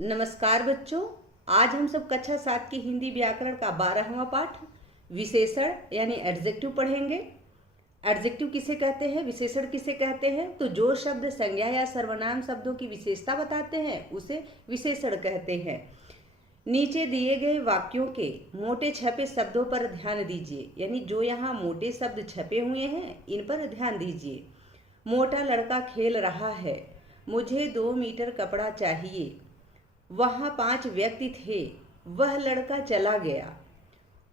नमस्कार बच्चों। आज हम सब कक्षा 7 की हिंदी व्याकरण का 12वां पाठ विशेषण यानी एडजेक्टिव पढ़ेंगे। एडजेक्टिव किसे कहते हैं, विशेषण किसे कहते हैं? तो जो शब्द संज्ञा या सर्वनाम शब्दों की विशेषता बताते हैं उसे विशेषण कहते हैं। नीचे दिए गए वाक्यों के मोटे छपे शब्दों पर ध्यान दीजिए, यानी जो यहाँ मोटे शब्द छपे हुए हैं इन पर ध्यान दीजिए। मोटा लड़का खेल रहा है, मुझे 2 मीटर कपड़ा चाहिए, वहां 5 व्यक्ति थे, वह लड़का चला गया।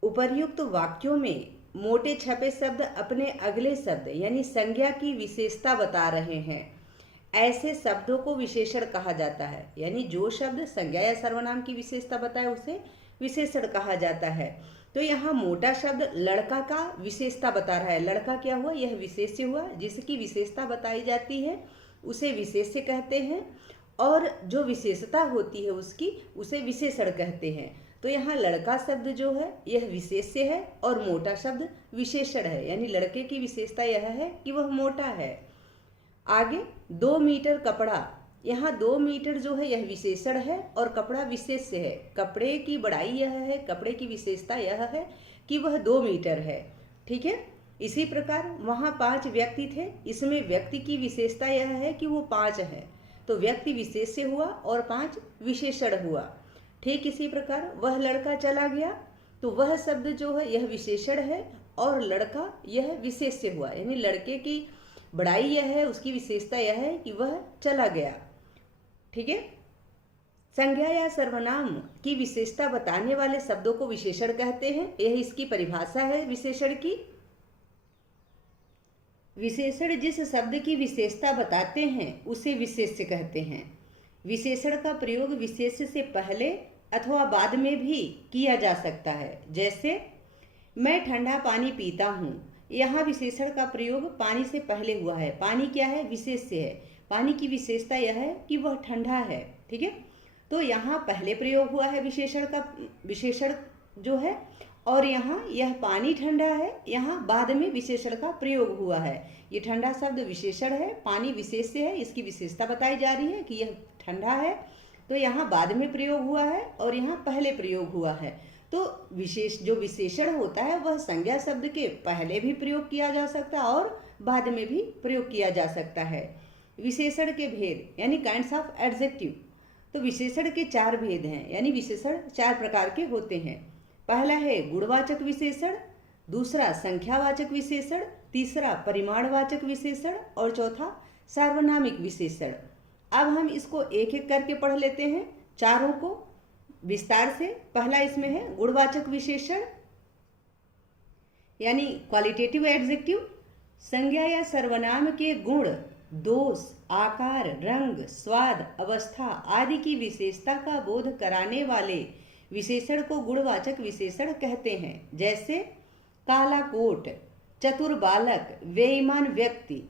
उपर्युक्त वाक्यों में मोटे छपे शब्द अपने अगले शब्द यानी संज्ञा की विशेषता बता रहे हैं। ऐसे शब्दों को विशेषण कहा जाता है, यानी जो शब्द संज्ञा या सर्वनाम की विशेषता बताए उसे विशेषण कहा जाता है। तो यहाँ मोटा शब्द लड़का का विशेषता बता रहा है। लड़का क्या हुआ? यह विशेष्य हुआ। जिसकी विशेषता बताई जाती है उसे विशेष्य कहते हैं, और जो विशेषता होती है उसकी उसे विशेषण कहते हैं। तो यहाँ लड़का शब्द जो है यह विशेष्य है और मोटा शब्द विशेषण है, यानी लड़के की विशेषता यह है कि वह मोटा है। आगे 2 मीटर कपड़ा, यहाँ 2 मीटर जो है यह विशेषण है और कपड़ा विशेष्य है। कपड़े की बड़ाई यह है, कपड़े की विशेषता यह है कि वह 2 मीटर है। ठीक है। इसी प्रकार वहाँ 5 व्यक्ति थे, इसमें व्यक्ति की विशेषता यह है कि वो 5 है, तो व्यक्ति विशेष्य हुआ और 5 विशेषण हुआ। ठीक इसी प्रकार वह लड़का चला गया, तो वह शब्द जो है यह विशेषण है और लड़का यह विशेष्य हुआ, यानी लड़के की बड़ाई यह है, उसकी विशेषता यह है कि वह चला गया। ठीक है। संज्ञा या सर्वनाम की विशेषता बताने वाले शब्दों को विशेषण कहते हैं। यह इसकी परिभाषा है विशेषण की। विशेषण जिस शब्द की विशेषता बताते हैं उसे विशेष्य कहते हैं। विशेषण का प्रयोग विशेष्य से पहले अथवा बाद में भी किया जा सकता है। जैसे मैं ठंडा पानी पीता हूँ, यहाँ विशेषण का प्रयोग पानी से पहले हुआ है। पानी क्या है? विशेष्य है। पानी की विशेषता यह है कि वह ठंडा है। ठीक है। तो यहाँ पहले प्रयोग हुआ है विशेषण का, विशेषण जो है, और यहाँ यह पानी ठंडा है, यहाँ बाद में विशेषण का प्रयोग हुआ है। ये ठंडा शब्द विशेषण है, पानी विशेष्य है, इसकी विशेषता बताई जा रही है कि यह ठंडा है, तो यहाँ बाद में प्रयोग हुआ है और यहाँ पहले प्रयोग हुआ है। तो जो विशेषण होता है वह संज्ञा शब्द के पहले भी प्रयोग किया जा सकता है और बाद में भी प्रयोग किया जा सकता है। विशेषण के भेद यानी काइंड्स ऑफ एडजेक्टिव। तो विशेषण के 4 भेद हैं, यानी विशेषण 4 प्रकार के होते हैं। पहला है गुणवाचक विशेषण, दूसरा संख्यावाचक विशेषण, तीसरा परिमाणवाचक विशेषण और चौथा सार्वनामिक विशेषण। अब हम इसको एक एक करके पढ़ लेते हैं, चारों को विस्तार से। पहला इसमें है गुणवाचक विशेषण यानी क्वालिटेटिव एडजेक्टिव। संज्ञा या सर्वनाम के गुण, दोष, आकार, रंग, स्वाद, अवस्था आदि की विशेषता का बोध कराने वाले विशेषण को गुणवाचक विशेषण कहते हैं। जैसे काला कोट, चतुर बालक, बेईमान व्यक्ति।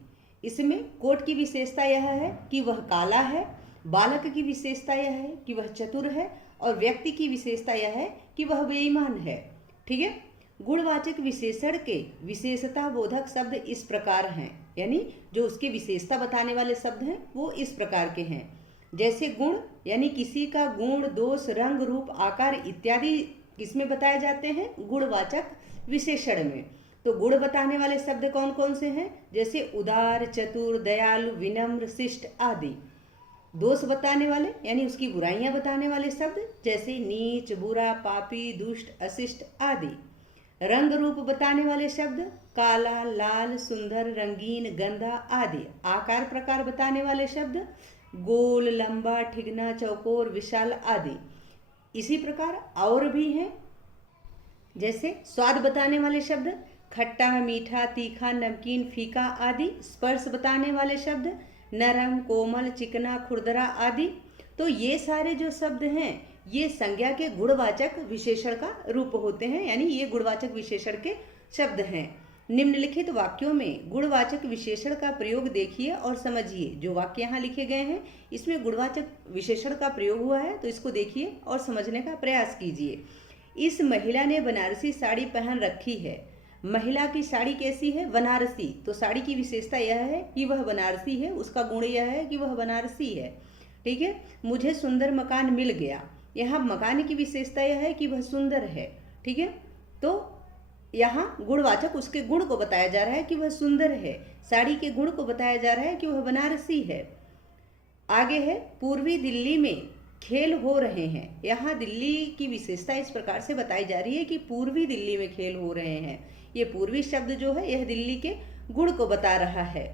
इसमें कोट की विशेषता यह है कि वह काला है, बालक की विशेषता यह है कि वह चतुर है और व्यक्ति की विशेषता यह है कि वह बेईमान है। ठीक है। गुणवाचक विशेषण के विशेषता बोधक शब्द इस प्रकार हैं, यानी जो उसकी विशेषता बताने वाले शब्द हैं वो इस प्रकार के हैं। जैसे गुण यानी किसी का गुण, दोष, रंग, रूप, आकार इत्यादि किसमें बताए जाते हैं? गुणवाचक विशेषण में। तो गुण बताने वाले शब्द कौन कौन से हैं? जैसे उदार, चतुर, दयालु, विनम्र, शिष्ट आदि। दोष बताने वाले यानी उसकी बुराइयां बताने वाले शब्द जैसे नीच, बुरा, पापी, दुष्ट, अशिष्ट आदि। रंग रूप बताने वाले शब्द काला, लाल, सुंदर, रंगीन, गंधा आदि। आकार प्रकार बताने वाले शब्द गोल, लंबा, ठिगना, चौकोर, विशाल आदि। इसी प्रकार और भी हैं, जैसे स्वाद बताने वाले शब्द खट्टा, मीठा, तीखा, नमकीन, फीका आदि। स्पर्श बताने वाले शब्द नरम, कोमल, चिकना, खुरदरा आदि। तो ये सारे जो शब्द हैं ये संज्ञा के गुणवाचक विशेषण का रूप होते हैं, यानी ये गुणवाचक विशेषण के शब्द हैं। निम्नलिखित वाक्यों में गुणवाचक विशेषण का प्रयोग देखिए और समझिए। जो वाक्य यहाँ लिखे गए हैं इसमें गुणवाचक विशेषण का प्रयोग हुआ है, तो इसको देखिए और समझने का प्रयास कीजिए। इस महिला ने बनारसी साड़ी पहन रखी है। महिला की साड़ी कैसी है? बनारसी। तो साड़ी की विशेषता यह है कि वह बनारसी है, उसका गुण यह है कि वह बनारसी है। ठीक है। मुझे सुंदर मकान मिल गया, यहाँ मकान की विशेषता यह है कि वह सुंदर है, ठीक है। तो यहाँ गुणवाचक उसके गुण को बताया जा रहा है कि वह सुंदर है। साड़ी के गुण को बताया जा रहा है कि वह बनारसी है। आगे है पूर्वी दिल्ली में खेल हो रहे हैं। यहाँ दिल्ली की विशेषता इस प्रकार से बताई जा रही है कि पूर्वी दिल्ली में खेल हो रहे हैं। ये पूर्वी शब्द जो है यह दिल्ली के गुण को बता रहा है।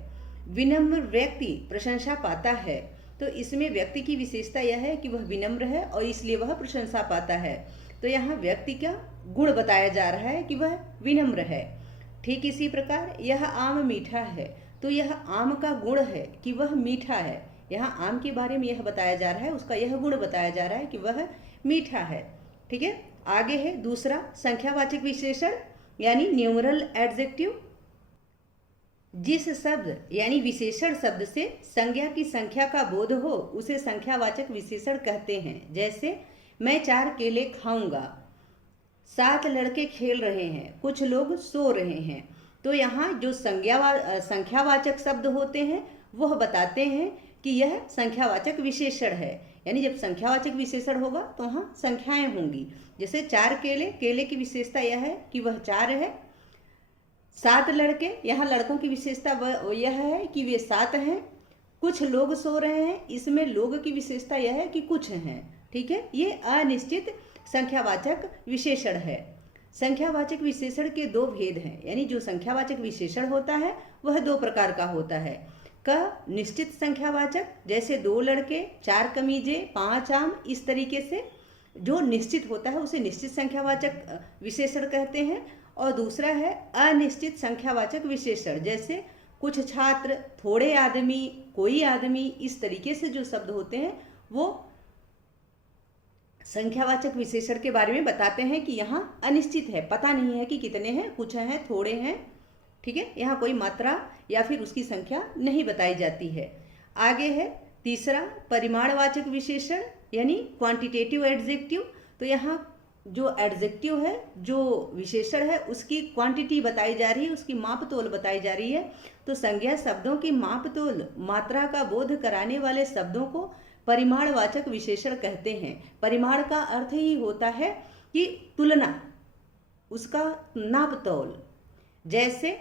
विनम्र व्यक्ति प्रशंसा पाता है, तो इसमें व्यक्ति की विशेषता यह है कि वह विनम्र है और इसलिए वह प्रशंसा पाता है। तो यहाँ व्यक्ति का गुण बताया जा रहा है कि वह विनम्र है। ठीक इसी प्रकार यह आम मीठा है, तो यह आम का गुण है कि वह मीठा है। यहाँ आम के बारे में यह बताया जा रहा है, उसका यह गुण बताया जा रहा है कि वह मीठा है, ठीक है। आगे है दूसरा संख्यावाचक विशेषण यानी न्यूमरल एडजेक्टिव। जिस शब्द यानी विशेषण शब्द से संज्ञा की संख्या का बोध हो उसे संख्यावाचक विशेषण कहते हैं। जैसे मैं 4 केले खाऊंगा, 7 लड़के खेल रहे हैं, कुछ लोग सो रहे हैं। तो यहाँ जो संख्यावाचक शब्द होते हैं वह बताते हैं कि यह संख्यावाचक विशेषण है। यानी जब संख्यावाचक विशेषण होगा तो वहाँ संख्याएं होंगी। जैसे 4 केले, केले की विशेषता यह है कि वह 4 है। 7 लड़के, यहाँ लड़कों की विशेषता यह है कि वे 7 हैं। कुछ लोग सो रहे हैं, इसमें लोग की विशेषता यह है कि कुछ हैं, ठीक है। ये अनिश्चित संख्यावाचक विशेषण है। संख्यावाचक विशेषण के 2 भेद हैं, यानी जो संख्यावाचक विशेषण होता है वह 2 प्रकार का होता है। क निश्चित संख्यावाचक, जैसे 2 लड़के, 4 कमीजें, 5 आम, इस तरीके से जो निश्चित होता है उसे निश्चित संख्यावाचक विशेषण कहते हैं। और दूसरा है अनिश्चित संख्यावाचक विशेषण, जैसे कुछ छात्र, थोड़े आदमी, कोई आदमी, इस तरीके से जो शब्द होते हैं वो संख्यावाचक विशेषण के बारे में बताते हैं कि यहाँ अनिश्चित है, पता नहीं है कि कितने हैं, कुछ हैं, थोड़े हैं, ठीक है। यहाँ कोई मात्रा या फिर उसकी संख्या नहीं बताई जाती है। आगे है तीसरा परिमाणवाचक विशेषण यानी क्वांटिटेटिव एडजेक्टिव। तो यहाँ जो एडजेक्टिव है, जो विशेषण है, उसकी क्वांटिटी बताई जा रही है, उसकी मापतोल बताई जा रही है। तो संज्ञा शब्दों की मापतोल, मात्रा का बोध कराने वाले शब्दों को परिमाणवाचक विशेषण कहते हैं। परिमाण का अर्थ ही होता है कि तुलना, उसका नापतोल। जैसे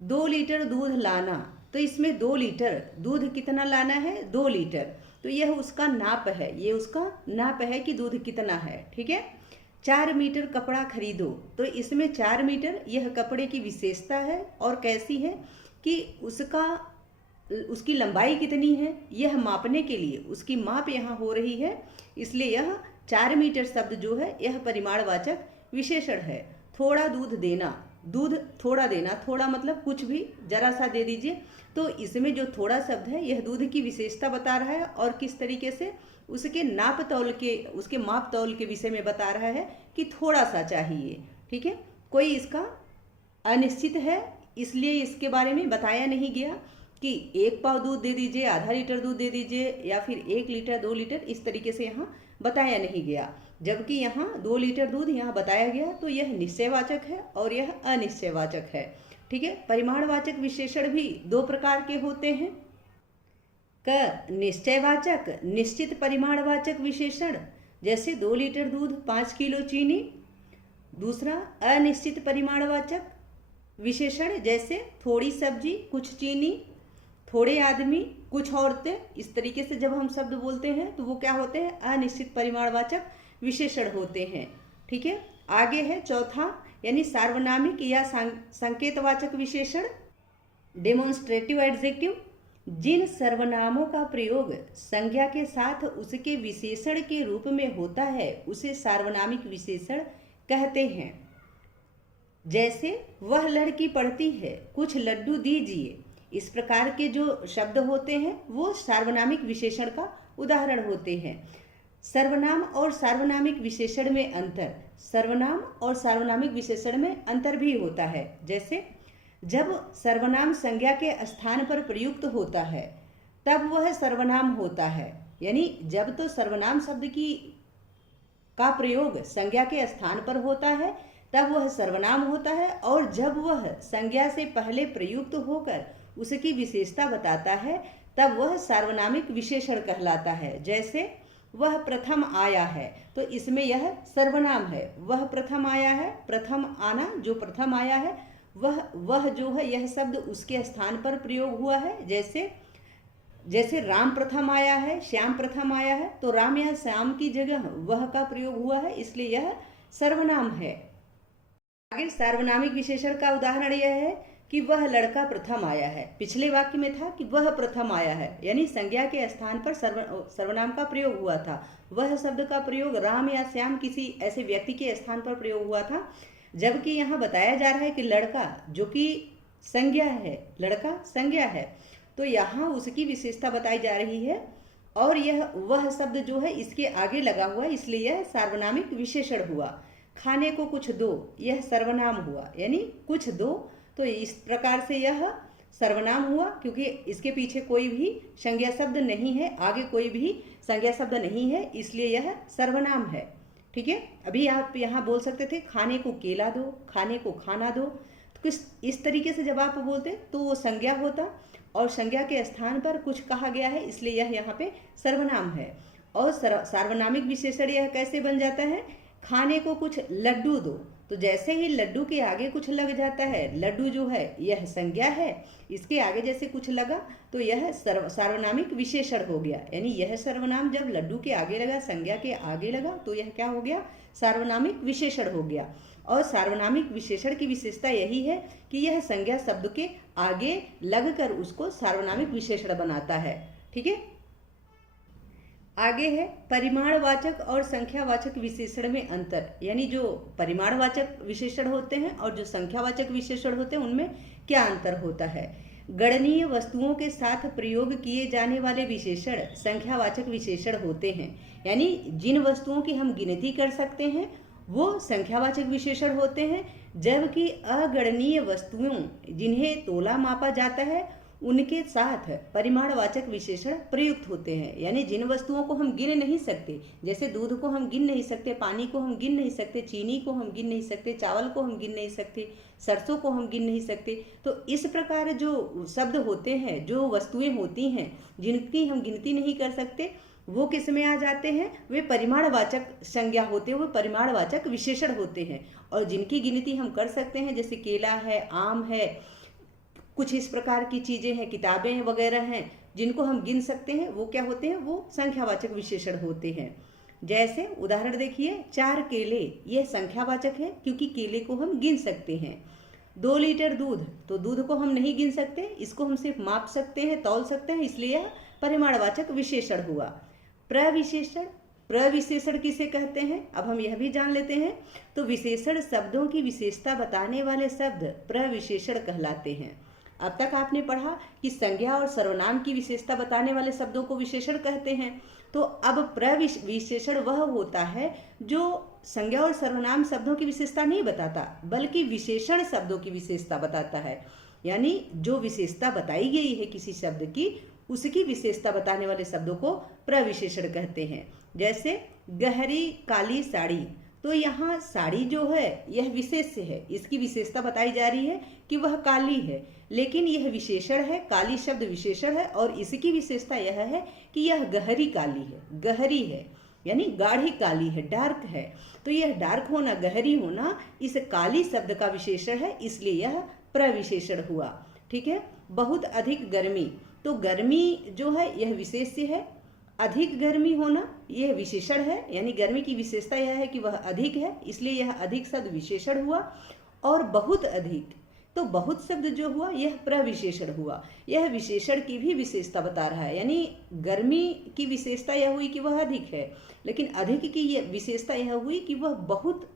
2 लीटर दूध लाना, तो इसमें 2 लीटर दूध कितना लाना है, 2 लीटर। तो यह उसका नाप है, ये उसका नाप है कि दूध कितना है, ठीक है। 4 मीटर कपड़ा खरीदो, तो इसमें 4 मीटर यह कपड़े की विशेषता है और कैसी है कि उसकी लंबाई कितनी है, यह मापने के लिए उसकी माप यहाँ हो रही है, इसलिए यह 4 मीटर शब्द जो है यह परिमाणवाचक विशेषण है। थोड़ा दूध देना, दूध थोड़ा देना, थोड़ा मतलब कुछ भी, जरा सा दे दीजिए। तो इसमें जो थोड़ा शब्द है यह दूध की विशेषता बता रहा है और किस तरीके से उसके नाप तौल के, उसके माप तौल के विषय में बता रहा है कि थोड़ा सा चाहिए, ठीक है। कोई इसका अनिश्चित है, इसलिए इसके बारे में बताया नहीं गया कि 1 पाव दूध दे दीजिए, आधा लीटर दूध दे दीजिए, या फिर 1 लीटर, 2 लीटर, इस तरीके से यहाँ बताया नहीं गया। जबकि यहाँ 2 लीटर दूध यहाँ बताया गया, तो यह निश्चयवाचक है और यह अनिश्चयवाचक है, ठीक है। परिमाणवाचक विशेषण भी 2 प्रकार के होते हैं। क निश्चयवाचक निश्चित परिमाणवाचक विशेषण, जैसे 2 लीटर दूध, 5 किलो चीनी। दूसरा अनिश्चित परिमाणवाचक विशेषण, जैसे थोड़ी सब्जी, कुछ चीनी, थोड़े आदमी, कुछ औरतें। इस तरीके से जब हम शब्द बोलते हैं तो वो क्या होते हैं, अनिश्चित परिमाणवाचक विशेषण होते हैं, ठीक है। आगे है चौथा यानी सार्वनामिक या संकेतवाचक विशेषण, डेमोन्स्ट्रेटिव एडजेक्टिव। जिन सर्वनामों का प्रयोग संज्ञा के साथ उसके विशेषण के रूप में होता है उसे सार्वनामिक विशेषण कहते हैं। जैसे वह लड़की पढ़ती है, कुछ लड्डू दीजिए, इस प्रकार के जो शब्द होते हैं वो सार्वनामिक विशेषण का उदाहरण होते हैं। सर्वनाम और सार्वनामिक विशेषण में अंतर, सर्वनाम और सार्वनामिक विशेषण में अंतर भी होता है। जैसे जब सर्वनाम संज्ञा के स्थान पर प्रयुक्त होता है तब वह सर्वनाम होता है, यानी जब तो सर्वनाम शब्द का प्रयोग संज्ञा के स्थान पर होता है तब वह सर्वनाम होता है, और जब वह संज्ञा से पहले प्रयुक्त होकर उसकी विशेषता बताता है तब वह सार्वनामिक विशेषण कहलाता है। जैसे वह प्रथम आया है, तो इसमें यह सर्वनाम है। वह प्रथम आया है, प्रथम आना, जो प्रथम आया है वह जो है यह शब्द उसके स्थान पर प्रयोग हुआ है। जैसे राम प्रथम आया है, श्याम प्रथम आया है, तो राम या श्याम की जगह वह का प्रयोग हुआ है, इसलिए यह सर्वनाम है। आगे सार्वनामिक विशेषण का उदाहरण यह है कि वह लड़का प्रथम आया है। पिछले वाक्य में था कि वह प्रथम आया है, यानी संज्ञा के स्थान पर सर्वनाम का प्रयोग हुआ था। वह शब्द का प्रयोग राम या श्याम किसी ऐसे व्यक्ति के स्थान पर प्रयोग हुआ था, जबकि यहाँ बताया जा रहा है कि लड़का जो कि संज्ञा है, लड़का संज्ञा है, तो यहाँ उसकी विशेषता बताई जा रही है और यह वह शब्द जो है इसके आगे लगा हुआ है, इसलिए यह सार्वनामिक विशेषण हुआ। खाने को कुछ दो, यह सर्वनाम हुआ, यानी कुछ दो, तो इस प्रकार से यह सर्वनाम हुआ क्योंकि इसके पीछे कोई भी संज्ञा शब्द नहीं है, आगे कोई भी संज्ञा शब्द नहीं है, इसलिए यह सर्वनाम है। ठीक है, अभी आप यहाँ बोल सकते थे खाने को केला दो, खाने को खाना दो, तो कुछ इस तरीके से जब आप बोलते तो वो संज्ञा होता और संज्ञा के स्थान पर कुछ कहा गया है, इसलिए यह यहाँ पे सर्वनाम है। और सार्वनामिक विशेषण यह कैसे बन जाता है, खाने को कुछ लड्डू दो, तो जैसे ही लड्डू के आगे कुछ लग जाता है, लड्डू जो है यह संज्ञा है, इसके आगे जैसे कुछ लगा तो यह सार्वनामिक विशेषण हो गया। यानी यह सर्वनाम जब लड्डू के आगे लगा, संज्ञा के आगे लगा, तो यह क्या हो गया, सार्वनामिक विशेषण हो गया। और सार्वनामिक विशेषण की विशेषता यही है कि यह संज्ञा शब्द के आगे लगकर उसको सार्वनामिक विशेषण बनाता है। ठीक है, आगे है परिमाणवाचक और संख्यावाचक विशेषण में अंतर। यानी जो परिमाणवाचक विशेषण होते हैं और जो संख्यावाचक विशेषण होते हैं उनमें क्या अंतर होता है। गणनीय वस्तुओं के साथ प्रयोग किए जाने वाले विशेषण संख्यावाचक विशेषण होते हैं। यानी जिन वस्तुओं की हम गिनती कर सकते हैं वो संख्यावाचक विशेषण होते हैं, जबकि अगणनीय वस्तुओं जिन्हें तोला मापा जाता है उनके साथ परिमाणवाचक विशेषण प्रयुक्त होते हैं। यानी जिन वस्तुओं को हम गिन नहीं सकते, जैसे दूध को हम गिन नहीं सकते, पानी को हम गिन नहीं सकते, चीनी को हम गिन नहीं सकते, चावल को हम गिन नहीं सकते, सरसों को हम गिन नहीं सकते, तो इस प्रकार जो शब्द होते हैं, जो वस्तुएं होती हैं जिनकी हम गिनती नहीं कर सकते, वो किस में आ जाते हैं, वे परिमाणवाचक संज्ञा होते हैं, वो परिमाणवाचक विशेषण होते हैं। और जिनकी गिनती हम कर सकते हैं, जैसे केला है, आम है, कुछ इस प्रकार की चीजें हैं, किताबें वगैरह हैं, जिनको हम गिन सकते हैं, वो क्या होते हैं, वो संख्यावाचक विशेषण होते हैं। जैसे उदाहरण देखिए, 4 केले, यह संख्यावाचक है क्योंकि केले को हम गिन सकते हैं। 2 लीटर दूध, तो दूध को हम नहीं गिन सकते, इसको हम सिर्फ माप सकते हैं, तौल सकते हैं, इसलिए यह परिमाणवाचक विशेषण हुआ। प्रविशेषण, प्रविशेषण किसे कहते हैं, अब हम यह भी जान लेते हैं। तो विशेषण शब्दों की विशेषता बताने वाले शब्द प्रविशेषण कहलाते हैं। अब तक आपने पढ़ा कि संज्ञा और सर्वनाम की विशेषता बताने वाले शब्दों को विशेषण कहते हैं। तो अब प्रविशेषण वह होता है जो संज्ञा और सर्वनाम शब्दों की विशेषता नहीं बताता, बल्कि विशेषण शब्दों की विशेषता बताता है। यानी जो विशेषता बताई गई है किसी शब्द की, उसकी विशेषता बताने वाले शब्दों को प्रविशेषण कहते हैं। जैसे गहरी काली साड़ी, तो यहाँ साड़ी जो है यह विशेष्य है, इसकी विशेषता बताई जा रही है कि वह काली है, लेकिन यह विशेषण है, काली शब्द विशेषण है और इसकी विशेषता यह है कि यह गहरी काली है, गहरी है यानी गाढ़ी काली है, डार्क है। तो यह डार्क होना, गहरी होना इस काली शब्द का विशेषण है, इसलिए यह प्रविशेषण हुआ। ठीक है, बहुत अधिक गर्मी, तो गर्मी जो है यह विशेष्य है, अधिक गर्मी होना यह विशेषण है, यानी गर्मी की विशेषता यह है कि वह अधिक है, इसलिए यह अधिक शब्द विशेषण हुआ। और बहुत अधिक, तो बहुत शब्द जो हुआ यह प्रविशेषण हुआ, यह विशेषण की भी विशेषता बता रहा है। यानी गर्मी की विशेषता यह हुई कि वह अधिक है, लेकिन अधिक की यह विशेषता यह हुई कि वह बहुत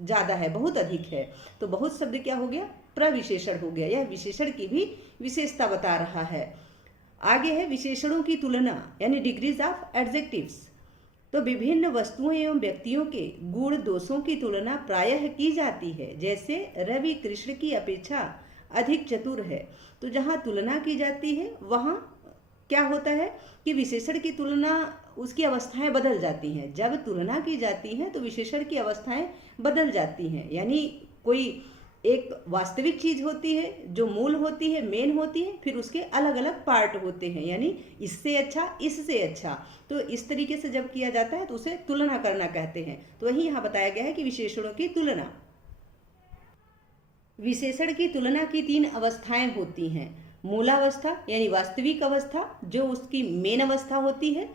ज्यादा है, बहुत अधिक है, तो बहुत शब्द क्या हो गया, प्रविशेषण हो गया। यह विशेषण की भी विशेषता बता रहा है। आगे है विशेषणों की तुलना, यानी डिग्रीज ऑफ एडजेक्टिव्स। तो विभिन्न वस्तुओं एवं व्यक्तियों के गुण दोषों की तुलना प्रायः की जाती है। जैसे रवि कृष्ण की अपेक्षा अधिक चतुर है, तो जहाँ तुलना की जाती है वहाँ क्या होता है कि विशेषण की तुलना, उसकी अवस्थाएं बदल जाती हैं। जब तुलना की जाती है तो विशेषण की अवस्थाएं बदल जाती हैं। यानी कोई एक वास्तविक चीज होती है जो मूल होती है, मेन होती है, फिर उसके अलग अलग पार्ट होते हैं, यानी इससे अच्छा, इससे अच्छा। तो इस तरीके से जब किया जाता है तो उसे तुलना करना कहते हैं। तो वही यहाँ बताया गया है कि विशेषणों की तुलना। विशेषण की तुलना की 3 अवस्थाएं होती हैं। मूलावस्था यानी वास्तविक अवस्था जो उसकी मेन अवस्था होती है,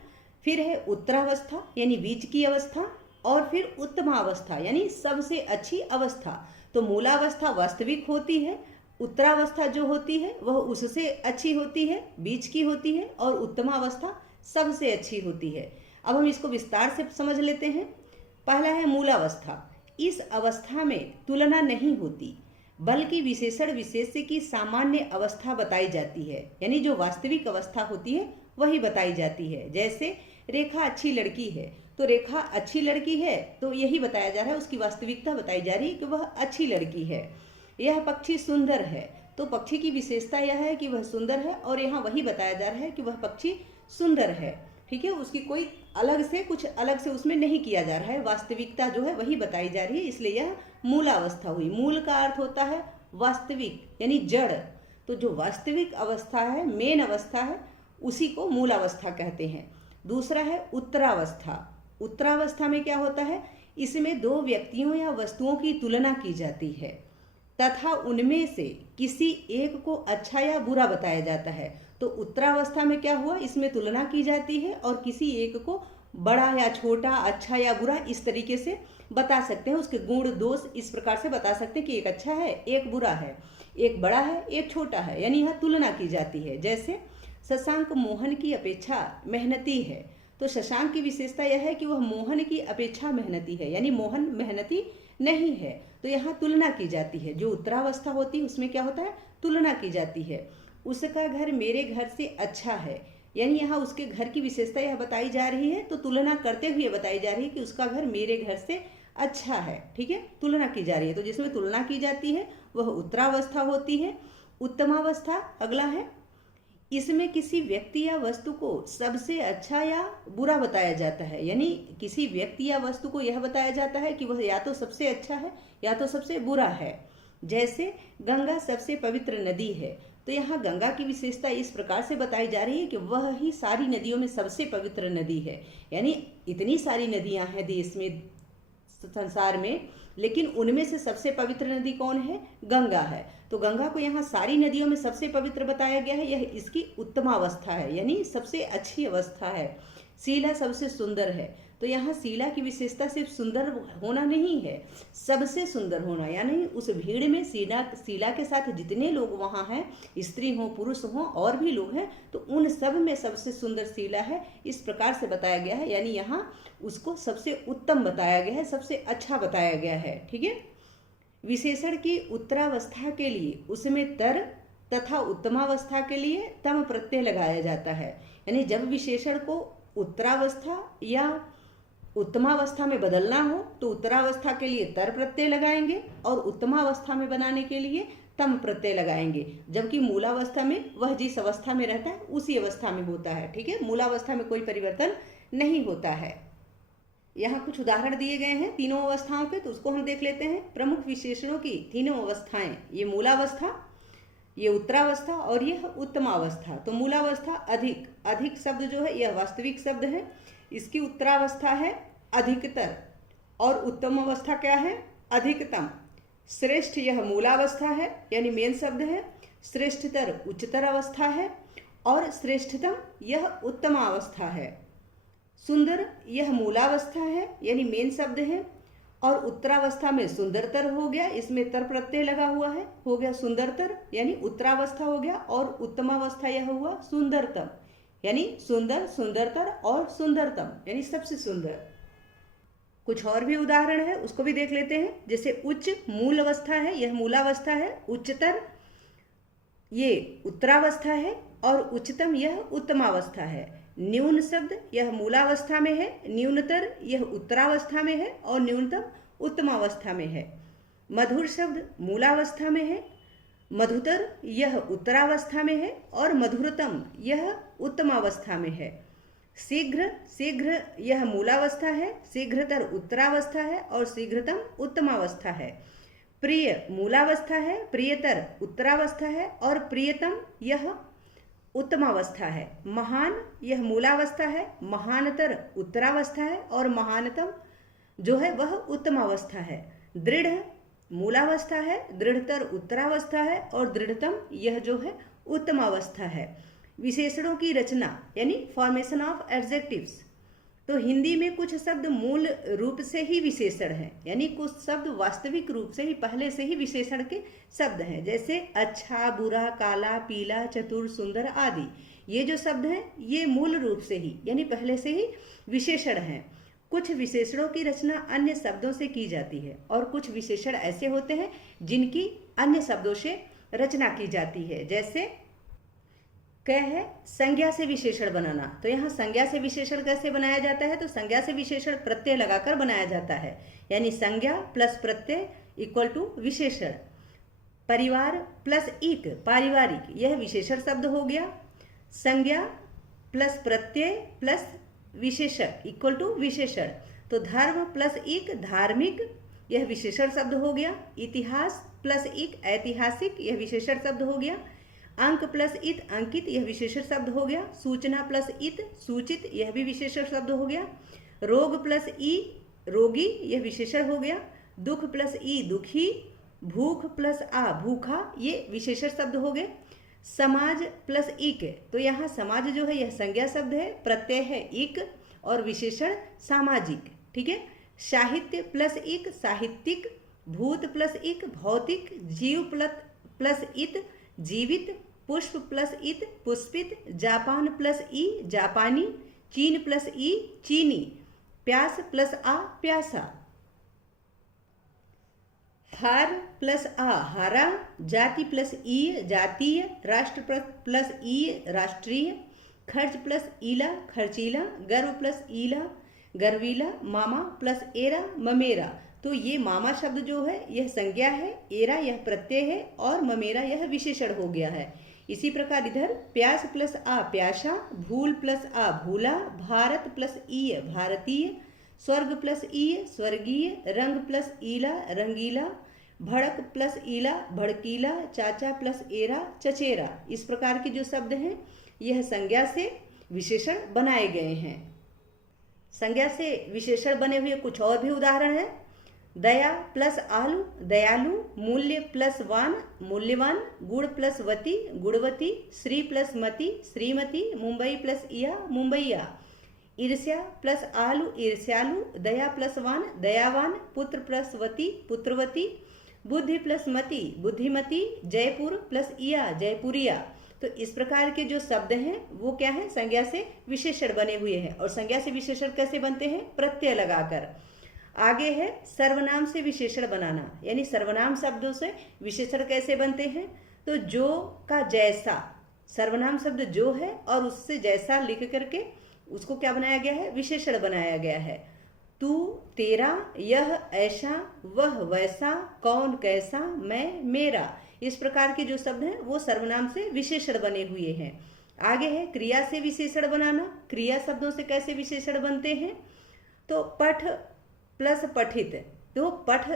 फिर है उत्तरावस्था यानी बीच की अवस्था, और फिर उत्तमावस्था यानी सबसे अच्छी अवस्था। तो मूलावस्था वास्तविक होती है, उत्तरावस्था जो होती है वह उससे अच्छी होती है, बीच की होती है, और उत्तमावस्था सबसे अच्छी होती है। अब हम इसको विस्तार से समझ लेते हैं। पहला है मूलावस्था। इस अवस्था में तुलना नहीं होती, बल्कि विशेषण विशेष्य की सामान्य अवस्था बताई जाती है, यानी जो वास्तविक अवस्था होती है वही बताई जाती है। जैसे रेखा अच्छी लड़की है, तो रेखा अच्छी लड़की है तो यही बताया जा रहा है, उसकी वास्तविकता बताई जा रही है कि वह अच्छी लड़की है। यह पक्षी सुंदर है, तो पक्षी की विशेषता यह है कि वह सुंदर है, और यहाँ वही बताया जा रहा है कि वह पक्षी सुंदर है। ठीक है, उसकी कोई अलग से कुछ अलग से उसमें नहीं किया जा रहा है, वास्तविकता जो है वही बताई जा रही है, इसलिए यह मूलावस्था हुई। मूल का अर्थ होता है वास्तविक यानी जड़। तो जो वास्तविक अवस्था है, मेन अवस्था है, उसी को मूलावस्था कहते हैं। दूसरा है उत्तरावस्था। उत्तरावस्था में क्या होता है, इसमें 2 व्यक्तियों या वस्तुओं की तुलना की जाती है तथा उनमें से किसी एक को अच्छा या बुरा बताया जाता है। तो उत्तरावस्था में क्या हुआ, इसमें तुलना की जाती है और किसी एक को बड़ा या छोटा, अच्छा या बुरा इस तरीके से बता सकते हैं, उसके गुण दोष इस प्रकार से बता सकते हैं कि एक अच्छा है, एक बुरा है, एक बड़ा है, एक छोटा है, यानी यह तुलना की जाती है। जैसे शशांक मोहन की अपेक्षा मेहनती है, तो शशांक की विशेषता यह है कि वह मोहन की अपेक्षा मेहनती है, यानी मोहन मेहनती नहीं है। तो यहाँ तुलना की जाती है। जो उत्तरावस्था होती है उसमें क्या होता है, तुलना की जाती है। उसका घर मेरे घर से अच्छा है, यानी यहाँ उसके घर की विशेषता यह बताई जा रही है, तो तुलना करते हुए बताई जा रही है कि उसका घर मेरे घर से अच्छा है। ठीक है, तुलना की जा रही है, तो जिसमें तुलना की जाती है वह उत्तरावस्था होती है। उत्तमावस्था अगला है, इसमें किसी व्यक्ति या वस्तु को सबसे अच्छा या बुरा बताया जाता है, यानी किसी व्यक्ति या वस्तु को यह बताया जाता है कि वह या तो सबसे अच्छा है या तो सबसे बुरा है। जैसे गंगा सबसे पवित्र नदी है, तो यहाँ गंगा की विशेषता इस प्रकार से बताई जा रही है कि वह ही सारी नदियों में सबसे पवित्र नदी है, यानी इतनी सारी नदियां हैं देश में, संसार में, लेकिन उनमें से सबसे पवित्र नदी कौन है, गंगा है। तो गंगा को यहाँ सारी नदियों में सबसे पवित्र बताया गया है, यह इसकी उत्तमावस्था है, यानी सबसे अच्छी अवस्था है। शीला सबसे सुंदर है, तो यहाँ शीला की विशेषता सिर्फ सुंदर होना नहीं है, सबसे सुंदर होना, यानी उस भीड़ में शीला के साथ जितने लोग वहाँ हैं, स्त्री हो पुरुष हो और भी लोग हैं, तो उन सब में सबसे सुंदर शीला है, इस प्रकार से बताया गया है, यानी यहाँ उसको सबसे उत्तम बताया गया है, सबसे अच्छा बताया गया है। ठीक है, विशेषण की उत्तरावस्था के लिए उसमें तर तथा उत्तमावस्था के लिए तम प्रत्यय लगाया जाता है, यानी जब विशेषण को उत्तरावस्था या उत्तमावस्था में बदलना हो तो उत्तरावस्था के लिए तर प्रत्यय लगाएंगे और उत्तमावस्था में बनाने के लिए तम प्रत्यय लगाएंगे, जबकि मूलावस्था में वह जिस अवस्था में रहता है उसी अवस्था में होता है। ठीक है, मूलावस्था में कोई परिवर्तन नहीं होता है। यहाँ कुछ उदाहरण दिए गए हैं तीनों अवस्थाओं के, तो उसको हम देख लेते हैं। प्रमुख विशेषणों की तीनों अवस्थाएं, ये मूलावस्था, ये उत्तरावस्था और यह उत्तमावस्था। तो मूलावस्था अधिक, अधिक शब्द जो है यह वास्तविक शब्द है, इसकी उत्तरावस्था है अधिकतर, और उत्तम अवस्था क्या है, अधिकतम। श्रेष्ठ यह मूलावस्था है, यानी मेन शब्द है। श्रेष्ठतर उच्चतर अवस्था है, और श्रेष्ठतम यह उत्तमावस्था है। सुंदर यह मूलावस्था है, यानी मेन शब्द है, और उत्तरावस्था में सुंदरतर हो गया, इसमें तर प्रत्यय लगा हुआ है, हो गया सुंदरतर, यानी उत्तरावस्था हो गया। और उत्तमावस्था यह हुआ सुंदरतम, यानी सुंदर, सुंदरतर और सुंदरतम, यानी सबसे सुंदर। कुछ और भी उदाहरण है, उसको भी देख लेते हैं। जैसे उच्च मूल अवस्था है, यह मूलावस्था है। उच्चतर ये उत्तरावस्था है, और उच्चतम यह उत्तमावस्था है। न्यून शब्द यह मूलावस्था में है, न्यूनतर यह उत्तरावस्था में है, और न्यूनतम उत्तमावस्था में है। मधुर शब्द मूलावस्था में है, मधुतर यह उत्तरावस्था में है, और मधुरतम यह उत्तमावस्था में है। शीघ्र, शीघ्र यह मूलावस्था है, शीघ्रतर उत्तरावस्था है, और शीघ्रतम उत्तमावस्था है। प्रिय मूलावस्था है, प्रियतर उत्तरावस्था है और प्रियतम यह उत्तमावस्था है। महान यह मूलावस्था है, महानतर उत्तरावस्था है और महानतम जो है वह उत्तमावस्था है। दृढ़ मूलावस्था है, दृढ़तर उत्तरावस्था है और दृढ़तम यह जो है उत्तमावस्था है। विशेषणों की रचना यानी फॉर्मेशन ऑफ एडजेक्टिव्स। तो हिंदी में कुछ शब्द मूल रूप से ही विशेषण हैं, यानी कुछ शब्द वास्तविक रूप से ही पहले से ही विशेषण के शब्द हैं, जैसे अच्छा, बुरा, काला, पीला, चतुर, सुंदर आदि। ये जो शब्द हैं ये मूल रूप से ही यानी पहले से ही विशेषण हैं। कुछ विशेषणों की रचना अन्य शब्दों से की जाती है और कुछ विशेषण ऐसे होते हैं जिनकी अन्य शब्दों से रचना की जाती है। जैसे क्या है, संज्ञा से विशेषण बनाना। तो यहाँ संज्ञा से विशेषण कैसे बनाया जाता है, तो संज्ञा से विशेषण प्रत्यय लगाकर बनाया जाता है, यानी संज्ञा प्लस प्रत्यय इक्वल टू विशेषण। परिवार प्लस इक पारिवारिक, यह विशेषण शब्द हो गया। संज्ञा प्लस प्रत्यय प्लस विशेषण इक्वल टू विशेषण। तो धर्म प्लस इक धार्मिक, यह विशेषण शब्द हो गया। इतिहास प्लस इक ऐतिहासिक, यह विशेषण शब्द हो गया। अंक प्लस इत अंकित, यह विशेषण शब्द हो गया। सूचना प्लस इत सूचित, यह भी विशेषण शब्द हो गया। रोग प्लस ई रोगी, यह विशेषण हो गया। दुख प्लस ई दुखी, भूख प्लस आ भूखा, ये विशेषण शब्द हो गए। समाज प्लस इक, तो यहाँ समाज जो है यह संज्ञा शब्द है, प्रत्यय है इक और विशेषण सामाजिक। ठीक है। साहित्य प्लस इक साहित्यिक, भूत प्लस इक भौतिक, जीव प्लस इत जीवित, पुष्प प्लस इत पुष्पित, जापान प्लस ई जापानी, चीन प्लस ई चीनी, प्यास प्लस आ प्यासा। हार प्लस आ हारा, जाति प्लस ई जातीय, राष्ट्र प्लस ई राष्ट्रीय, खर्च प्लस ईला खर्चीला, गर्व प्लस ईला गर्वीला, मामा प्लस एरा ममेरा। तो ये मामा शब्द जो है यह संज्ञा है, एरा यह प्रत्यय है और ममेरा यह विशेषण हो गया है। इसी प्रकार इधर प्यास प्लस आ प्यासा, भूल प्लस आ भूला, भारत प्लस ई भारतीय, स्वर्ग प्लस ई स्वर्गीय, रंग प्लस ईला रंगीला, भड़क प्लस ईला भड़कीला, चाचा प्लस एरा चचेरा। इस प्रकार के जो शब्द हैं यह संज्ञा से विशेषण बनाए गए हैं। संज्ञा से विशेषण बने हुए कुछ और भी उदाहरण है। दया प्लस आलू दयालु, मूल्य प्लस वान मूल्यवान, गुण प्लस वती गुणवती, श्री प्लस मति श्रीमती, मुंबई प्लस इया मुंबईया, ईर्ष्या प्लस आलू ईर्ष्यालु, दया प्लस वान दयावान, पुत्र प्लस वती पुत्रवती, बुद्धि प्लस मति बुद्धिमती, जयपुर प्लस इया जयपुरिया। तो इस प्रकार के जो शब्द हैं वो क्या है, संज्ञा से विशेषण बने हुए हैं। और संज्ञा से विशेषण कैसे बनते हैं, प्रत्यय लगाकर। आगे है सर्वनाम से विशेषण बनाना, यानी सर्वनाम शब्दों से विशेषण कैसे बनते हैं। तो जो का जैसा, सर्वनाम शब्द जो है और उससे जैसा लिख करके उसको क्या बनाया गया है, विशेषण बनाया गया है। तू तेरा, यह ऐसा, वह वैसा, कौन कैसा, मैं मेरा। इस प्रकार के जो शब्द हैं वो सर्वनाम से विशेषण बने हुए हैं। आगे है क्रिया से विशेषण बनाना। क्रिया शब्दों से कैसे विशेषण बनते हैं, तो पठ प्लस पठित, तो पठ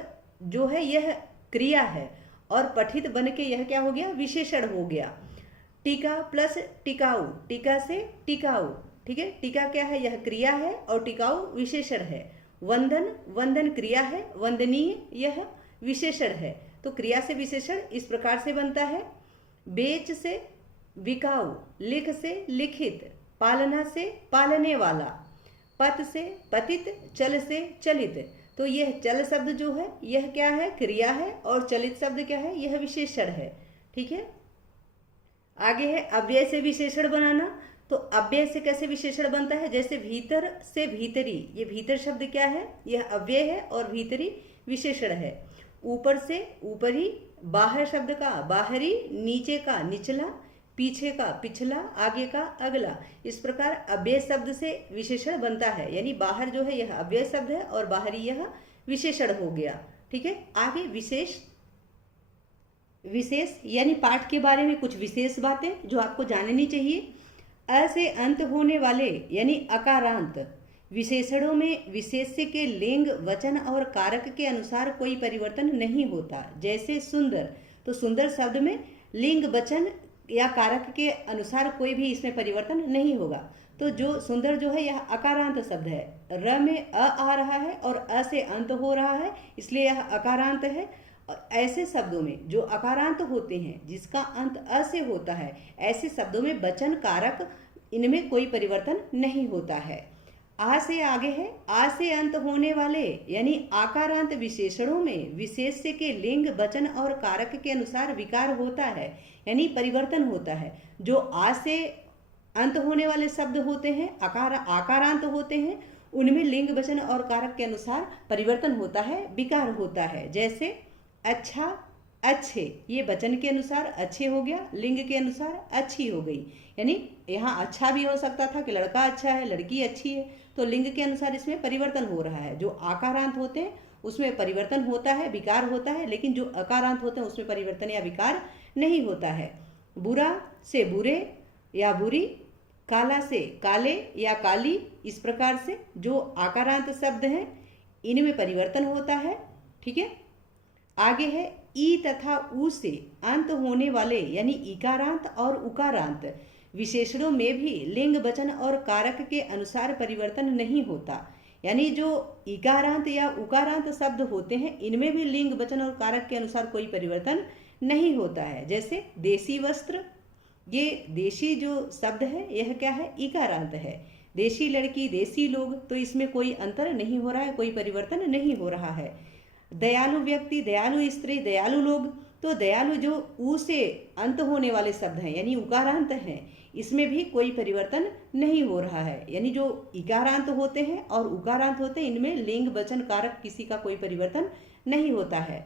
जो है यह क्रिया है और पठित बन के यह क्या हो गया, विशेषण हो गया। टीका प्लस टिकाऊ, टीका से टिकाऊ। ठीक है, टीका क्या है, यह क्रिया है और टिकाऊ विशेषण है। वंदन, वंदन क्रिया है, वंदनीय यह विशेषण है। तो क्रिया से विशेषण इस प्रकार से बनता है। बेच से बिकाऊ, लिख से लिखित, पालना से पालने वाला, पत से पतित, चल से चलित। तो यह चल शब्द जो है यह क्या है, क्रिया है और चलित शब्द क्या है, यह विशेषण है। ठीक है। आगे है अव्यय से विशेषण बनाना। तो अव्यय से कैसे विशेषण बनता है, जैसे भीतर से भीतरी, ये भीतर शब्द क्या है, यह अव्यय है और भीतरी विशेषण है। ऊपर से ऊपरी, बाहर शब्द का बाहरी, नीचे का निचला, पीछे का पिछला, आगे का अगला। इस प्रकार अव्यय शब्द से विशेषण बनता है, यानी बाहर जो है यह अव्यय शब्द है और बाहरी यह विशेषण हो गया। ठीक है। आगे विशेष यानी पाठ के बारे में कुछ विशेष बातें जो आपको जाननी चाहिए। अ से अंत होने वाले यानी अकारांत विशेषणों में विशेष्य के लिंग, वचन और कारक के अनुसार कोई परिवर्तन नहीं होता। जैसे सुंदर, तो सुंदर शब्द में लिंग, वचन या कारक के अनुसार कोई भी इसमें परिवर्तन नहीं होगा। तो जो सुंदर जो है यह अकारांत शब्द है, र में अ आ रहा है और अ से अंत हो रहा है, इसलिए यह अकारांत है। ऐसे शब्दों में जो अकारांत होते हैं, जिसका अंत अ से होता है, ऐसे शब्दों में वचन, कारक, इनमें कोई परिवर्तन नहीं होता है। आ से आगे है, आ से अंत होने वाले यानी आकारांत विशेषणों में विशेष्य के लिंग, वचन और कारक के अनुसार विकार होता है, यानी परिवर्तन होता है। जो आ से अंत होने वाले शब्द होते हैं, आकारांत होते हैं, उनमें लिंग, वचन और कारक के अनुसार परिवर्तन होता है, विकार होता है। जैसे अच्छा, अच्छे, ये वचन के अनुसार अच्छे हो गया, लिंग के अनुसार अच्छी हो गई। यानी यहाँ अच्छा भी हो सकता था कि लड़का अच्छा है, लड़की अच्छी है, तो लिंग के अनुसार इसमें परिवर्तन हो रहा है। जो आकारांत होते हैं उसमें परिवर्तन होता है, विकार होता है, लेकिन जो अकारांत होते हैं उसमें परिवर्तन या विकार नहीं होता है। बुरा से बुरे या बुरी, काला से काले या काली, इस प्रकार से जो आकारांत शब्द हैं इनमें परिवर्तन होता है। ठीक है, आगे है ई तथा उ से अंत होने वाले यानी इकारांत और उकारांत विशेषणों में भी लिंग, वचन और कारक के अनुसार परिवर्तन नहीं होता। यानी जो इकारांत या उकारांत शब्द होते हैं इनमें भी लिंग, वचन और कारक के अनुसार कोई परिवर्तन नहीं होता है। जैसे देशी वस्त्र, ये देशी जो शब्द है यह क्या है, इकारांत है। देशी लड़की, देशी लोग, तो इसमें कोई अंतर नहीं हो रहा है, कोई परिवर्तन नहीं हो रहा है। दयालु व्यक्ति, दयालु स्त्री, दयालु लोग, तो दयालु जो ऊ से अंत होने वाले शब्द हैं यानी उकारांत हैं, इसमें भी कोई परिवर्तन नहीं हो रहा है। यानी जो इकारांत होते हैं और उकारांत होते हैं इनमें लिंग, वचन, कारक किसी का कोई परिवर्तन नहीं होता है।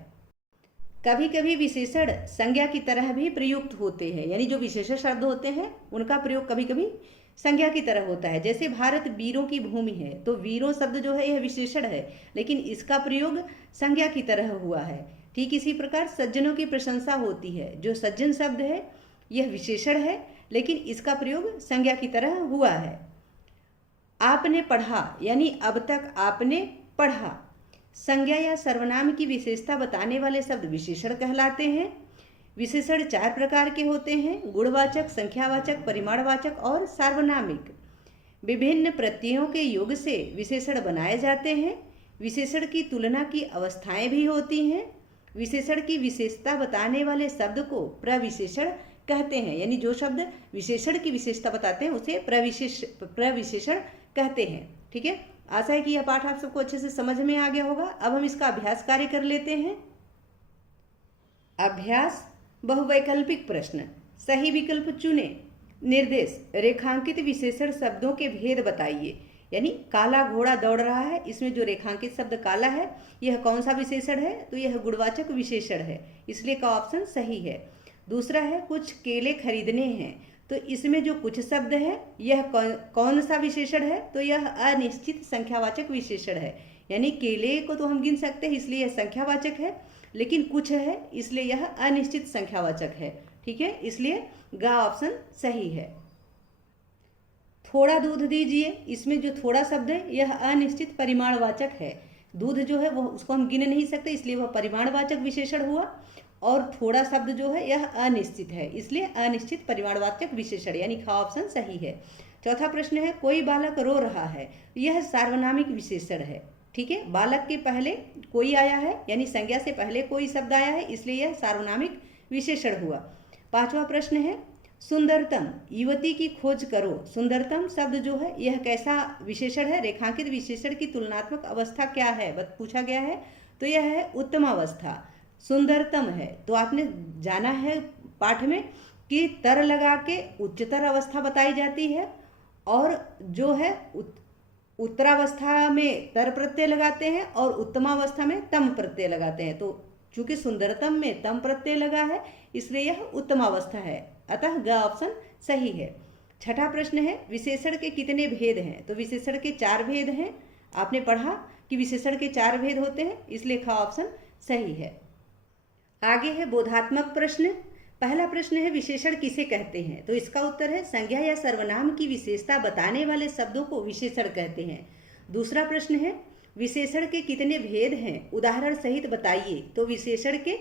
कभी कभी विशेषण संज्ञा की तरह भी प्रयुक्त होते हैं, यानी जो विशेषण शब्द होते हैं उनका प्रयोग कभी कभी संज्ञा की तरह होता है। जैसे भारत वीरों की भूमि है, तो वीरों शब्द जो है यह विशेषण है, लेकिन इसका प्रयोग संज्ञा की तरह हुआ है। ठीक इसी प्रकार सज्जनों की प्रशंसा होती है, जो सज्जन शब्द है यह विशेषण है, लेकिन इसका प्रयोग संज्ञा की तरह हुआ है। आपने पढ़ा यानी अब तक आपने पढ़ा, संज्ञा या सर्वनाम की विशेषता बताने वाले शब्द विशेषण कहलाते हैं। विशेषण 4 प्रकार के होते हैं, गुणवाचक, संख्यावाचक, परिमाणवाचक और सार्वनामिक। विभिन्न प्रत्ययों के योग से विशेषण बनाए जाते हैं। विशेषण की तुलना की अवस्थाएं भी होती हैं। विशेषण की विशेषता बताने वाले शब्द को प्रविशेषण कहते हैं, यानी जो शब्द विशेषण की विशेषता बताते हैं उसे प्रविशेषण कहते हैं। ठीक है, आशा है कि यह पाठ आप सबको अच्छे से समझ में आ गया होगा। अब हम इसका अभ्यास कार्य कर लेते हैं। अभ्यास बहुवैकल्पिक प्रश्न, सही विकल्प चुने। निर्देश, रेखांकित विशेषण शब्दों के भेद बताइए। यानी काला घोड़ा दौड़ रहा है, इसमें जो रेखांकित शब्द काला है यह कौन सा विशेषण है, तो यह गुणवाचक विशेषण है, इसलिए का ऑप्शन सही है। दूसरा है कुछ केले खरीदने हैं, तो इसमें जो कुछ शब्द है यह कौन सा विशेषण है, तो यह अनिश्चित संख्यावाचक विशेषण है। यानी केले को तो हम गिन सकते हैं इसलिए यह संख्यावाचक है, लेकिन कुछ है इसलिए यह अनिश्चित संख्यावाचक है। ठीक है, इसलिए गा ऑप्शन सही है। थोड़ा दूध दीजिए, इसमें जो थोड़ा शब्द है यह अनिश्चित परिमाणवाचक है। दूध जो है वो उसको हम गिन नहीं सकते, इसलिए वह परिमाणवाचक विशेषण हुआ, और थोड़ा शब्द जो है यह अनिश्चित है, इसलिए अनिश्चित परिमाणवाचक विशेषण, यानी खा ऑप्शन सही है। चौथा प्रश्न है कोई बालक रो रहा है, यह सार्वनामिक विशेषण है। ठीक है, बालक के पहले कोई आया है, यानी संज्ञा से पहले कोई शब्द आया है, इसलिए यह सार्वनामिक विशेषण हुआ। पांचवा प्रश्न है सुंदरतम युवती की खोज करो। सुंदरतम शब्द जो है यह कैसा विशेषण है, रेखांकित विशेषण की तुलनात्मक अवस्था क्या है पूछा गया है, तो यह है उत्तमावस्था। सुंदरतम है तो आपने जाना है पाठ में कि तर लगा के उच्चतर अवस्था बताई जाती है, और जो है उत्तरावस्था में तर प्रत्यय लगाते हैं और उत्तमावस्था में तम प्रत्यय लगाते हैं। तो चूंकि सुंदरतम में तम प्रत्यय लगा है इसलिए यह उत्तमावस्था है, अतः ग ऑप्शन सही है। छठा प्रश्न है विशेषण के कितने भेद हैं, तो विशेषण के 4 भेद हैं। आपने पढ़ा कि विशेषण के 4 भेद होते हैं, इसलिए ख ऑप्शन सही है। आगे है बोधात्मक प्रश्न। पहला प्रश्न है विशेषण किसे कहते हैं, तो इसका उत्तर है संज्ञा या सर्वनाम की विशेषता बताने वाले शब्दों को विशेषण कहते हैं। दूसरा प्रश्न है विशेषण के कितने भेद हैं, उदाहरण सहित बताइए। तो विशेषण के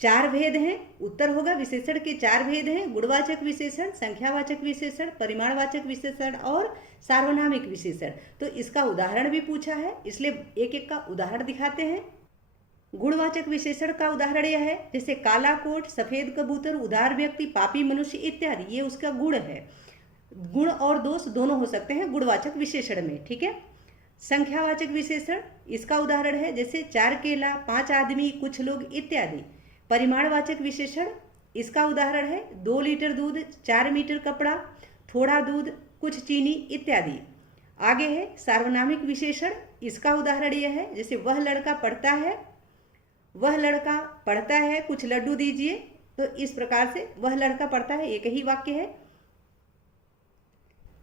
4 भेद हैं। उत्तर होगा विशेषण के 4 भेद हैं, गुणवाचक विशेषण, संख्यावाचक विशेषण, परिमाणवाचक विशेषण और सार्वनामिक विशेषण। तो इसका उदाहरण भी पूछा है, इसलिए एक एक का उदाहरण दिखाते हैं। गुणवाचक विशेषण का उदाहरण यह है, जैसे काला कोट, सफेद कबूतर, उदार व्यक्ति, पापी मनुष्य इत्यादि, ये उसका गुण है। गुण और दोष दोनों हो सकते हैं गुणवाचक विशेषण में, ठीक है। संख्यावाचक विशेषण इसका उदाहरण है, जैसे 4 केला, 5 आदमी, कुछ लोग इत्यादि। परिमाणवाचक विशेषण इसका उदाहरण है 2 लीटर दूध, 4 मीटर कपड़ा, थोड़ा दूध, कुछ चीनी इत्यादि। आगे है सार्वनामिक विशेषण, इसका उदाहरण यह है, जैसे वह लड़का पढ़ता है, वह लड़का पढ़ता है, कुछ लड्डू दीजिए। तो इस प्रकार से वह लड़का पढ़ता है एक ही वाक्य है।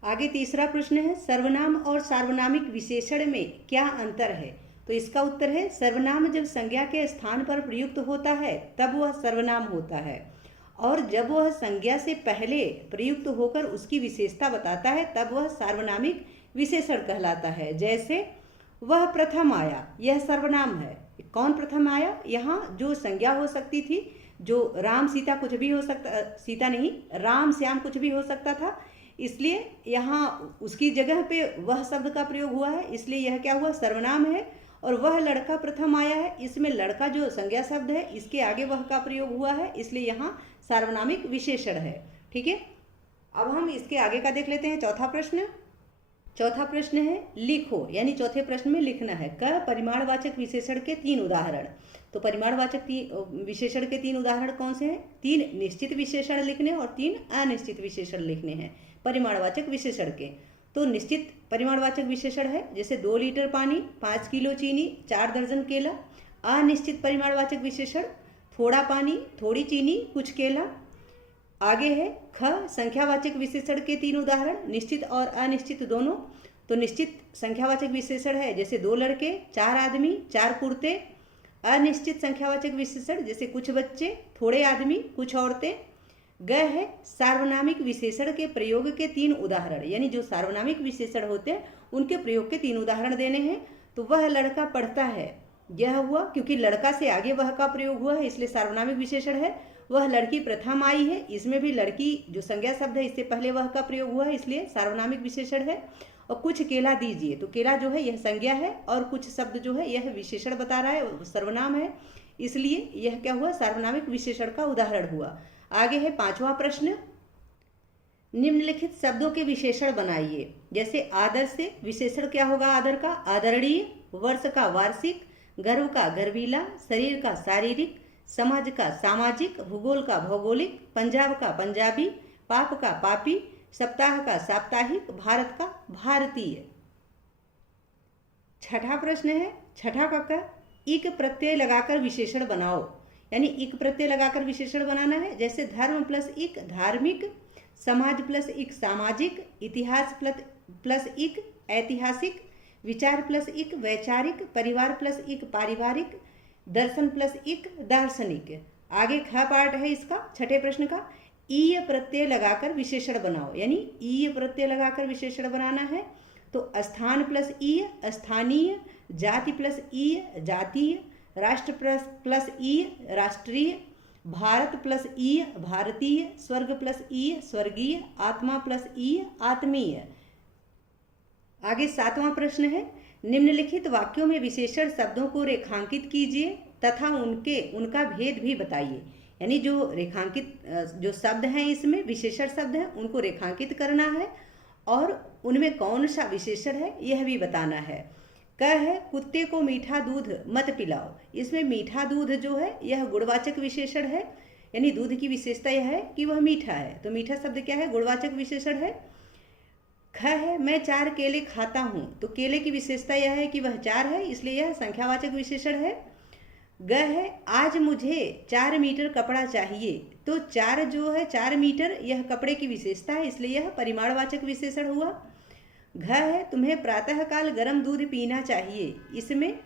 आगे तीसरा प्रश्न है सर्वनाम और सार्वनामिक विशेषण में क्या अंतर है। तो इसका उत्तर है सर्वनाम जब संज्ञा के स्थान पर प्रयुक्त होता है तब वह सर्वनाम होता है, और जब वह संज्ञा से पहले प्रयुक्त होकर उसकी विशेषता बताता है तब वह सार्वनामिक विशेषण कहलाता है। जैसे वह प्रथम आया, यह सर्वनाम है। कौन प्रथम आया, यहाँ जो संज्ञा हो सकती थी, जो राम सीता कुछ भी हो सकता, सीता नहीं राम श्याम कुछ भी हो सकता था, इसलिए यहाँ उसकी जगह पे वह शब्द का प्रयोग हुआ है, इसलिए यह क्या हुआ सर्वनाम है। और वह लड़का प्रथम आया है, इसमें लड़का जो संज्ञा शब्द है इसके आगे वह का प्रयोग हुआ है, इसलिए यहाँ सार्वनामिक विशेषण है, ठीक है। अब हम इसके आगे का देख लेते हैं। चौथा प्रश्न है लिखो, यानी चौथे प्रश्न में लिखना है क परिमाणवाचक विशेषण के 3 उदाहरण। तो परिमाणवाचक विशेषण के 3 उदाहरण कौन से हैं, 3 निश्चित विशेषण लिखने और 3 अनिश्चित विशेषण लिखने हैं परिमाणवाचक विशेषण के। तो निश्चित परिमाणवाचक विशेषण है, जैसे 2 लीटर पानी, 5 किलो चीनी, 4 दर्जन केला। अनिश्चित परिमाणवाचक विशेषण थोड़ा पानी, थोड़ी चीनी, कुछ केला। आगे है ख संख्यावाचक विशेषण के 3 उदाहरण, निश्चित और अनिश्चित दोनों। तो निश्चित संख्यावाचक विशेषण है, जैसे 2 लड़के, 4 आदमी, 4 कुर्ते। अनिश्चित संख्यावाचक विशेषण जैसे कुछ बच्चे, थोड़े आदमी, कुछ औरतें। ग है सार्वनामिक विशेषण के प्रयोग के 3 उदाहरण, यानी जो सार्वनामिक विशेषण होते हैं उनके प्रयोग के 3 उदाहरण देने हैं। तो वह लड़का पढ़ता है, यह हुआ क्योंकि लड़का से आगे वह का प्रयोग हुआ है, इसलिए सार्वनामिक विशेषण है। वह लड़की प्रथम आई है, इसमें भी लड़की जो संज्ञा शब्द है इससे पहले वह का प्रयोग हुआ है, इसलिए सार्वनामिक विशेषण है। और कुछ केला दीजिए, तो केला जो है यह संज्ञा है और कुछ शब्द जो है यह विशेषण बता रहा है, सर्वनाम है, इसलिए यह क्या हुआ सार्वनामिक विशेषण का उदाहरण हुआ। आगे है 5वां प्रश्न, निम्नलिखित शब्दों के विशेषण बनाइए। जैसे आदर से विशेषण क्या होगा, आदर का आदरणीय, वर्ष का वार्षिक, गर्व का गर्वीला, शरीर का शारीरिक, समाज का सामाजिक, भूगोल का भौगोलिक, पंजाब का पंजाबी, पाप का पापी, सप्ताह का साप्ताहिक, भारत का भारतीय। 6ठा प्रश्न है, 6ठा का इक प्रत्यय लगाकर विशेषण बनाओ, यानी इक प्रत्यय लगाकर विशेषण बनाना है। जैसे धर्म प्लस इक धार्मिक, समाज प्लस इक सामाजिक, इतिहास प्लस इक ऐतिहासिक, विचार प्लस इक वैचारिक, परिवार प्लस इक पारिवारिक, दर्शन प्लस इक दार्शनिक। आगे ख पार्ट है इसका 6ठे प्रश्न का, ईय प्रत्यय लगाकर विशेषण बनाओ, यानी ईय प्रत्यय लगाकर विशेषण बनाना है। तो स्थान प्लस ईय स्थानीय, जाति प्लस ईय जातीय, राष्ट्र प्लस ईय राष्ट्रीय, भारत प्लस ईय भारतीय, स्वर्ग प्लस ईय स्वर्गीय, आत्मा प्लस ईय आत्मीय। आगे 7वां प्रश्न है, निम्नलिखित वाक्यों में विशेषण शब्दों को रेखांकित कीजिए तथा उनका भेद भी बताइए। यानी जो रेखांकित जो शब्द हैं इसमें विशेषण शब्द हैं उनको रेखांकित करना है और उनमें कौन सा विशेषण है यह भी बताना है। क है कुत्ते को मीठा दूध मत पिलाओ, इसमें मीठा दूध जो है यह गुणवाचक विशेषण है, यानी दूध की विशेषता यह है कि वह मीठा है, तो मीठा शब्द क्या है, गुणवाचक विशेषण है। ख है मैं 4 केले खाता हूँ, तो केले की विशेषता यह है कि वह 4 है, इसलिए यह संख्यावाचक विशेषण है। ग है आज मुझे 4 मीटर कपड़ा चाहिए, तो 4 जो है 4 मीटर यह कपड़े की विशेषता है, इसलिए यह परिमाणवाचक विशेषण हुआ। घ है तुम्हें प्रातःकाल गर्म दूध पीना चाहिए, इसमें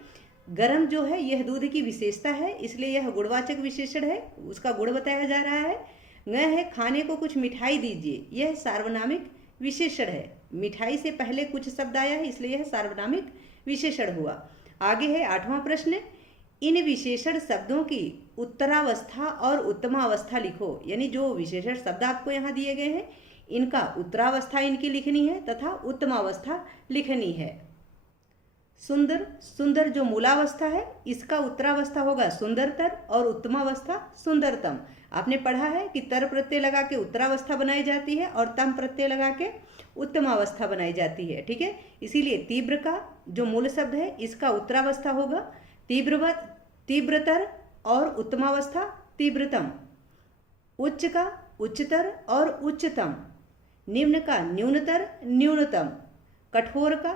गर्म जो है यह दूध की विशेषता है, इसलिए यह गुणवाचक विशेषण है, उसका गुण बताया जा रहा है। ङ है खाने को कुछ मिठाई दीजिए, यह सार्वनामिक विशेषण है, मिठाई से पहले कुछ शब्द आया है, इसलिए यह सार्वनामिक विशेषण हुआ। आगे है 8वां प्रश्न, इन विशेषण शब्दों की उत्तरावस्था और उत्तमावस्था लिखो। यानी जो विशेषण शब्द आपको यहाँ दिए गए हैं, इनका उत्तरावस्था इनकी लिखनी है तथा उत्तमावस्था लिखनी है। सुंदर, सुंदर जो मूलावस्था है, इसका उत्तरावस्था होगा सुंदरतर और उत्तमावस्था सुंदरतम। आपने पढ़ा है कि तर प्रत्यय लगा के उत्तरावस्था बनाई जाती है और तम प्रत्यय लगा के उत्तमावस्था बनाई जाती है। ठीक है, इसीलिए तीव्र का जो मूल शब्द है, इसका उत्तरावस्था होगा तीव्रतर और उत्तमावस्था तीव्रतम। उच्च का उच्चतर और उच्चतम। निम्न का न्यूनतर न्यूनतम। कठोर का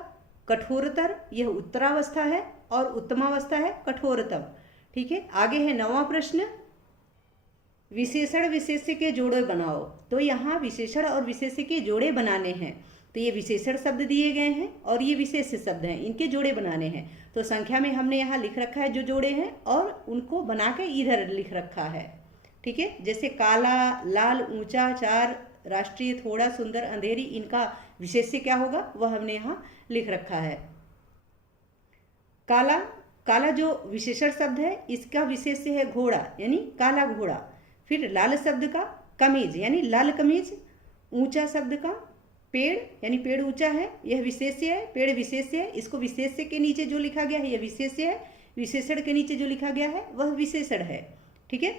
कठोरतर, यह उत्तरावस्था है और उत्तमावस्था है कठोरतम। ठीक है, आगे है 9वां प्रश्न, विशेषण विशेष्य के जोड़े बनाओ। तो यहाँ विशेषण और विशेष्य के जोड़े बनाने हैं। तो ये विशेषण शब्द दिए गए हैं और ये विशेष्य शब्द हैं, इनके जोड़े बनाने हैं। तो संख्या में हमने यहाँ लिख रखा है जो जोड़े हैं और उनको बना के इधर लिख रखा है। ठीक है, जैसे काला, लाल, ऊंचा, चार, राष्ट्रीय, थोड़ा, सुंदर, अंधेरी, इनका विशेष्य क्या होगा वह हमने यहाँ लिख रखा है। काला, काला जो विशेषण शब्द है, इसका विशेष्य है घोड़ा, यानी काला घोड़ा। फिर लाल शब्द का कमीज, यानी लाल कमीज। ऊंचा शब्द का पेड़, यानी पेड़ ऊंचा है, यह विशेष्य है, पेड़ विशेष्य है। इसको विशेष्य के नीचे जो लिखा गया है यह विशेष्य है, विशेषण के नीचे जो लिखा गया है वह विशेषण है। ठीक है,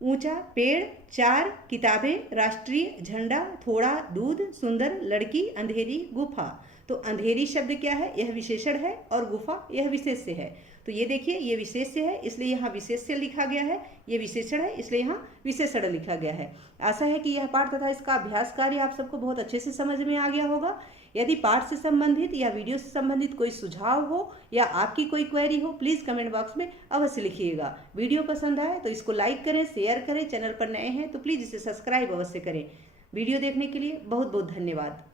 ऊंचा, पेड़, चार, किताबें, राष्ट्रीय, झंडा, थोड़ा, दूध, सुंदर, लड़की, अंधेरी, गुफा। तो अंधेरी शब्द क्या है, यह विशेषण है और गुफा यह विशेष्य है। तो ये देखिए, ये विशेष्य है इसलिए यहाँ विशेष्य लिखा गया है, ये विशेषण है इसलिए यहाँ विशेषण लिखा गया है। आशा है कि यह पाठ तथा इसका अभ्यास कार्य आप सबको बहुत अच्छे से समझ में आ गया होगा। यदि पाठ से संबंधित या वीडियो से संबंधित कोई सुझाव हो या आपकी कोई क्वेरी हो, प्लीज़ कमेंट बॉक्स में अवश्य लिखिएगा। वीडियो पसंद आए तो इसको लाइक करें, शेयर करें। चैनल पर नए हैं तो प्लीज़ इसे सब्सक्राइब अवश्य करें। वीडियो देखने के लिए बहुत बहुत धन्यवाद।